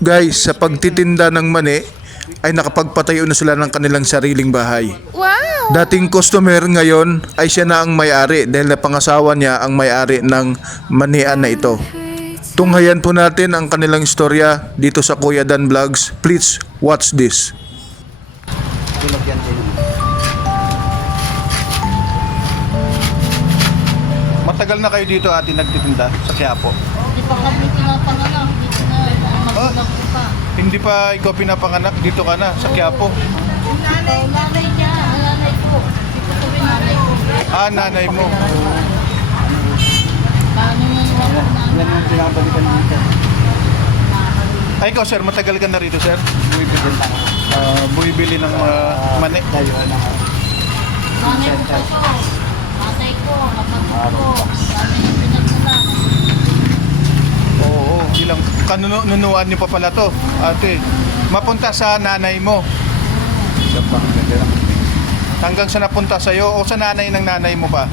Guys, sa pagtitinda ng mani, ay nakapagpatayo na sila ng kanilang sariling bahay. Wow! Dating customer ngayon ay siya na ang may-ari dahil napangasawa niya ang may-ari ng manian na ito. Tunghayan po natin ang kanilang istorya dito sa Kuya Dan Vlogs. Please watch this. Matagal na kayo dito ate nagtitinda sa Quiapo. Hindi pa kami pinapanganak. Dito na magulang ko pa. Hindi pa ikaw pinapanganak dito ka na sa Quiapo. Nanay, nanay niya. Nanay ko. Hindi ko nanay ko. Ah, nanay mo. Paano yung iwan ko nanay? Ay, ikaw sir, matagal ka na rito sir? Ah, buibili ng mga mani. Nanay ko pa ito. Tatay ko, kapatid ko. Dami yung pinagmulan. Oo, ilang kanunuan niyo pa pala to, ate. Mapunta sa nanay mo. Hanggang sa napunta sa iyo o sa nanay ng nanay mo ba?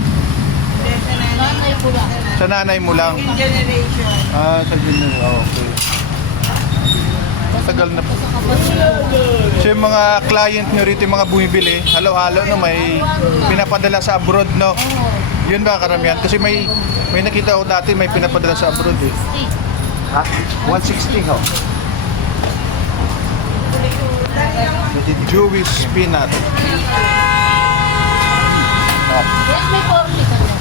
Nanay ko lang. Sa nanay mo lang. Ah, sa generation. Oh, okay. Matagal na po. Sa. So yung mga client nyo rito, yung mga bumibili, halo-halo no, may pinapadala sa abroad, no? Yun ba karamihan? Kasi may may nakita ko dati may pinapadala sa abroad eh. Si. Ha? 160 ho. Jewish peanut. Yes, may 40 ka na.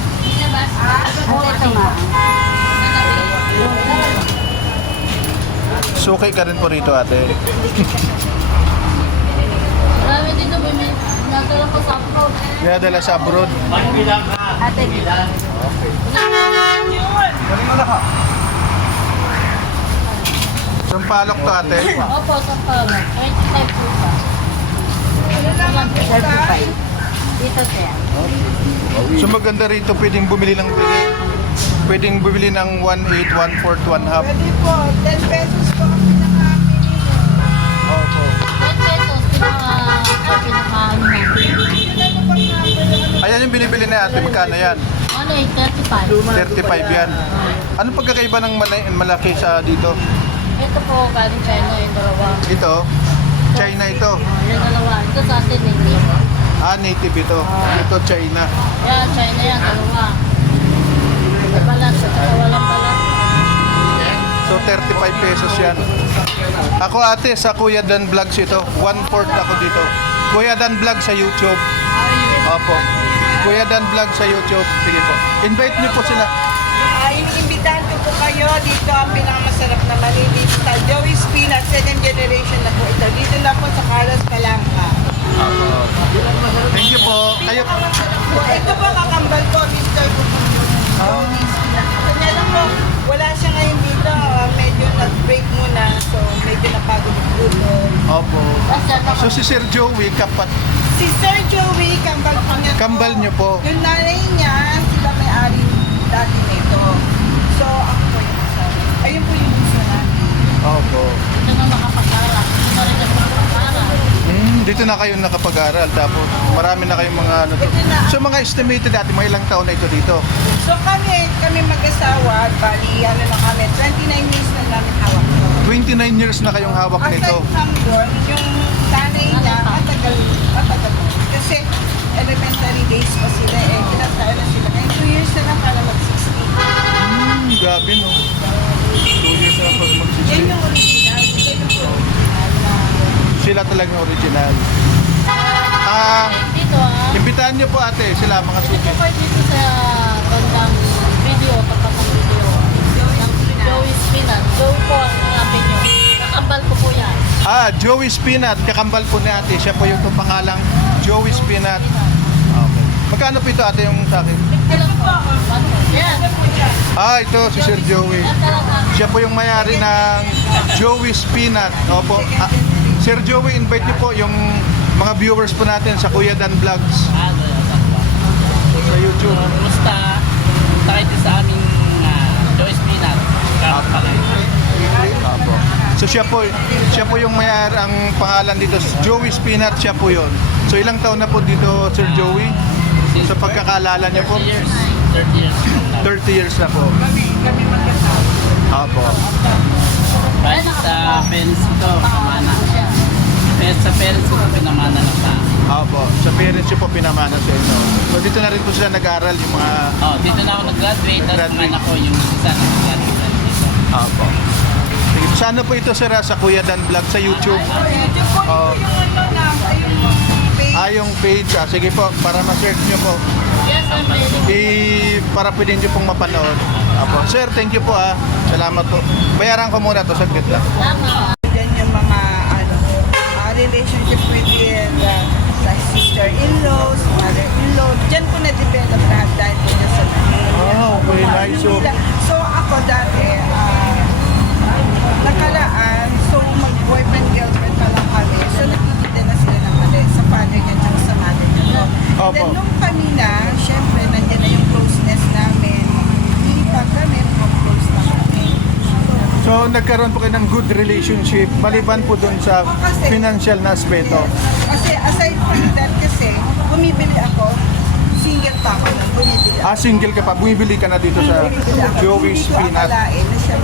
Ito. Sukay ka rin po rito ate. Marami dito, may natala ko sa abroad. Pinadala sa abroad. Ate, Sampalok to ate. Opo, sa pala. 25 po ba? 35. Dito siya. So maganda rito, pwedeng bumili ng pwedeng bumili ng 1.8, 1.4, 1 half. Pwede po, 10 pesos po ang pinaka-mini mo. Opo. 10 pesos, pinaka, ay, pinaka, na. Yun pang number? Ayan yung binibili na ate, magkano yan? Ano eh, 35. 35 yan. Ano pagkakaiba ng mala- malaki sa dito? Ito po, galing China, yung dalawa. Ito, China ito. Yung dalawa. Ito sa atin, hindi. Ah, native ito. Ito, China. Yan, China yan, dalawa. May balat, saka walang balat. So, 35 pesos yan. Ako ate, sa Kuya Dan Vlogs ito. One-fourth ako dito. Kuya Dan Vlog sa YouTube. Opo. Kuya Dan Vlog sa YouTube. Sige po. Invite niyo po sila. Ah, inimbitahan ko po kayo dito ang pinakamasarap na maliliit sa Joey's Peanut, second generation na po ito. Dito na po sa Carlos Palangka. Thank you po. Kayo, Pinakamasarap po. Ito po kakambal ko, Mr. Joey's Peanut. Kanya lang po, wala siya ngayon dito. Ah, medyo nag-break muna. So, medyo napagod yung grupo. Opo. Basta. So si Sir Joey, kapat, Si Sir Joey, kambal po niya. kambal niyo po. Yung nanay niya, sila may-ari dati nito. So, ako po yung asawa. Ayun po yung gusto natin. Opo. Ito na makapag-aral. Ito na rin ako makapag-aral. Hmm, dito na kayo nakapag-aral. Tapos marami na kayong mga ano to. So mga estimated dati, mga ilang taon na ito dito. So, kami, kami mag-asawa, bali, ano na kami, 29 years na namin hawak ko. 29 years na kayong hawak nito. Aside from doon, yung nanay niya, matagal, matagal po. Kasi elementary days pa sila eh, kinasaya na sila. Ngayon, 2 years na lang para mag-16. Hmm, gabi no. Two years na pag Yan magsisip. yung original. Sila yung original na Sila talaga original. Ah, Dito ah. imbitahan niyo po ate, sila mga Dito suki. kayo dito sa bandang video, tapat ng video. Joey Spinat. Joey po ang hanapin nyo. Nakambal ko po yan. Ah, Joey Spinat, kakambal po ni ate. Siya po yung itong pangalang Joey Spinat. Okay. Magkano po ito ate yung sa akin? Po. Ah, ito si Sir Joey. Siya po yung mayari ng Joey Spinat. Opo. Ah, Sir Joey, invite niyo po yung mga viewers po natin sa Kuya Dan Vlogs sa YouTube. Kumusta? Punta kayo din sa aming uh, Joyce kayo. Opo. So siya po, siya po yung mayari ang pangalan dito, Joey Spinat, siya po yon. So ilang taon na po dito, Sir Joey? Sa pagkakalala niyo po? 30 years. 30 years. 30 years na po. kami, kami mag-asawa. Opo. Bali sa parents ko, pamana. Pero sa parents ko, pinamana na sa akin. Opo, sa parents niyo po pinamana sa inyo. So dito na rin po sila nag-aaral yung mga... Oh, dito na ako nag-graduate, tapos Nag-graduate. ang anak ko yung isa na nag-graduate na dito. Opo. Sige, saan na po ito sir ah? sa Kuya Dan Vlog sa YouTube? YouTube po Oh. yung ano na, yung page. Ah, yung page. Ah, sige po, para ma-search nyo po. Yes, sir. Pwede. I, para pwede nyo pong mapanood. Opo. Sir, thank you po ah. Salamat po. Bayaran ko muna to saglit lang. Tama. Yan yung mga ano, ah, relationship within the sa sister-in-laws, mother-in-law. Diyan po na-develop lahat dahil po sa Oh, okay, nice. So, So ako dati, ah, nakaraan, so mag-boyfriend-girlfriend pa lang kami. So nakikita na sila ng mali sa father niya at sa mother niya. So, Opo. then nung kami na, syempre, nandiyan na yung closeness namin. Hindi pa kami, close na kami. so, nagkaroon po kayo ng good relationship maliban po dun sa financial na aspeto. Kasi aside from that kasi, bumibili ako, single pa ako nun, bumibili ako. Ah, single ka pa. Bumibili ka na dito sa. Joey's Hindi ko Peanut. akalain na siya.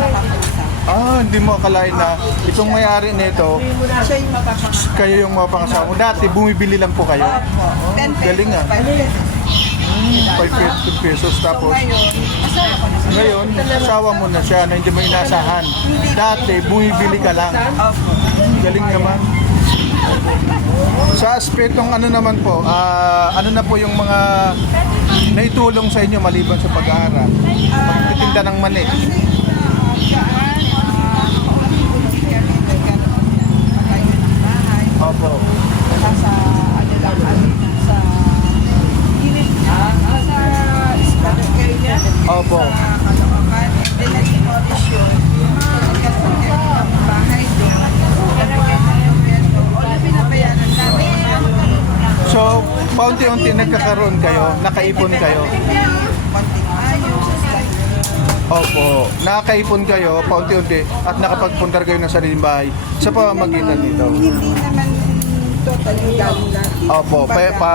Ah, hindi mo akalain na itong may-ari nito, Siya yung kayo yung mapangasawa. Dati, bumibili lang po kayo. 10 pesos, Galing ah. 5 pesos. 5 pesos. So Tapos, ngayon, asawa mo na siya na hindi mo inasahan. Dati, bumibili ka lang. Galing naman. Sa aspetong ano naman po, ah, ano na po yung mga naitulong sa inyo maliban sa pag-aaral? Pagtitinda ng mani. Opo. Nasa, ano lang, sa gilid, ah, sa Escalon area. Opo. Sa Caloocan. And then, nag-demolish yun. Nagkaroon kami ng bahay doon. Nabigay ng gobyerno. All na binabayaran namin. So, paunti-unti nagkakaroon kayo, nakaipon kayo. Opo, nakaipon kayo, paunti-unti, at nakapagpundar kayo ng sariling bahay sa pamamagitan nito. Hindi naman totally galing natin. Opo, pa, pa,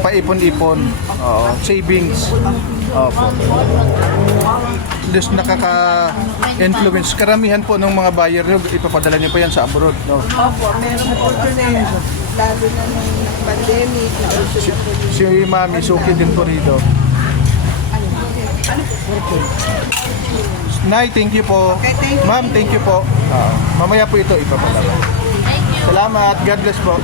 paipon-ipon. Oo, savings. Opo. Just nakaka-influence. Karamihan po ng mga buyer nyo, ipapadala nyo pa yan sa abroad. No? Opo, meron po kasi lalo na nung pandemic na uso na po yung Si Mami, suki din po rito. Nay, thank you po. Okay, thank you. Ma'am, thank you po. Oo. mamaya po ito you. Salamat. God bless po.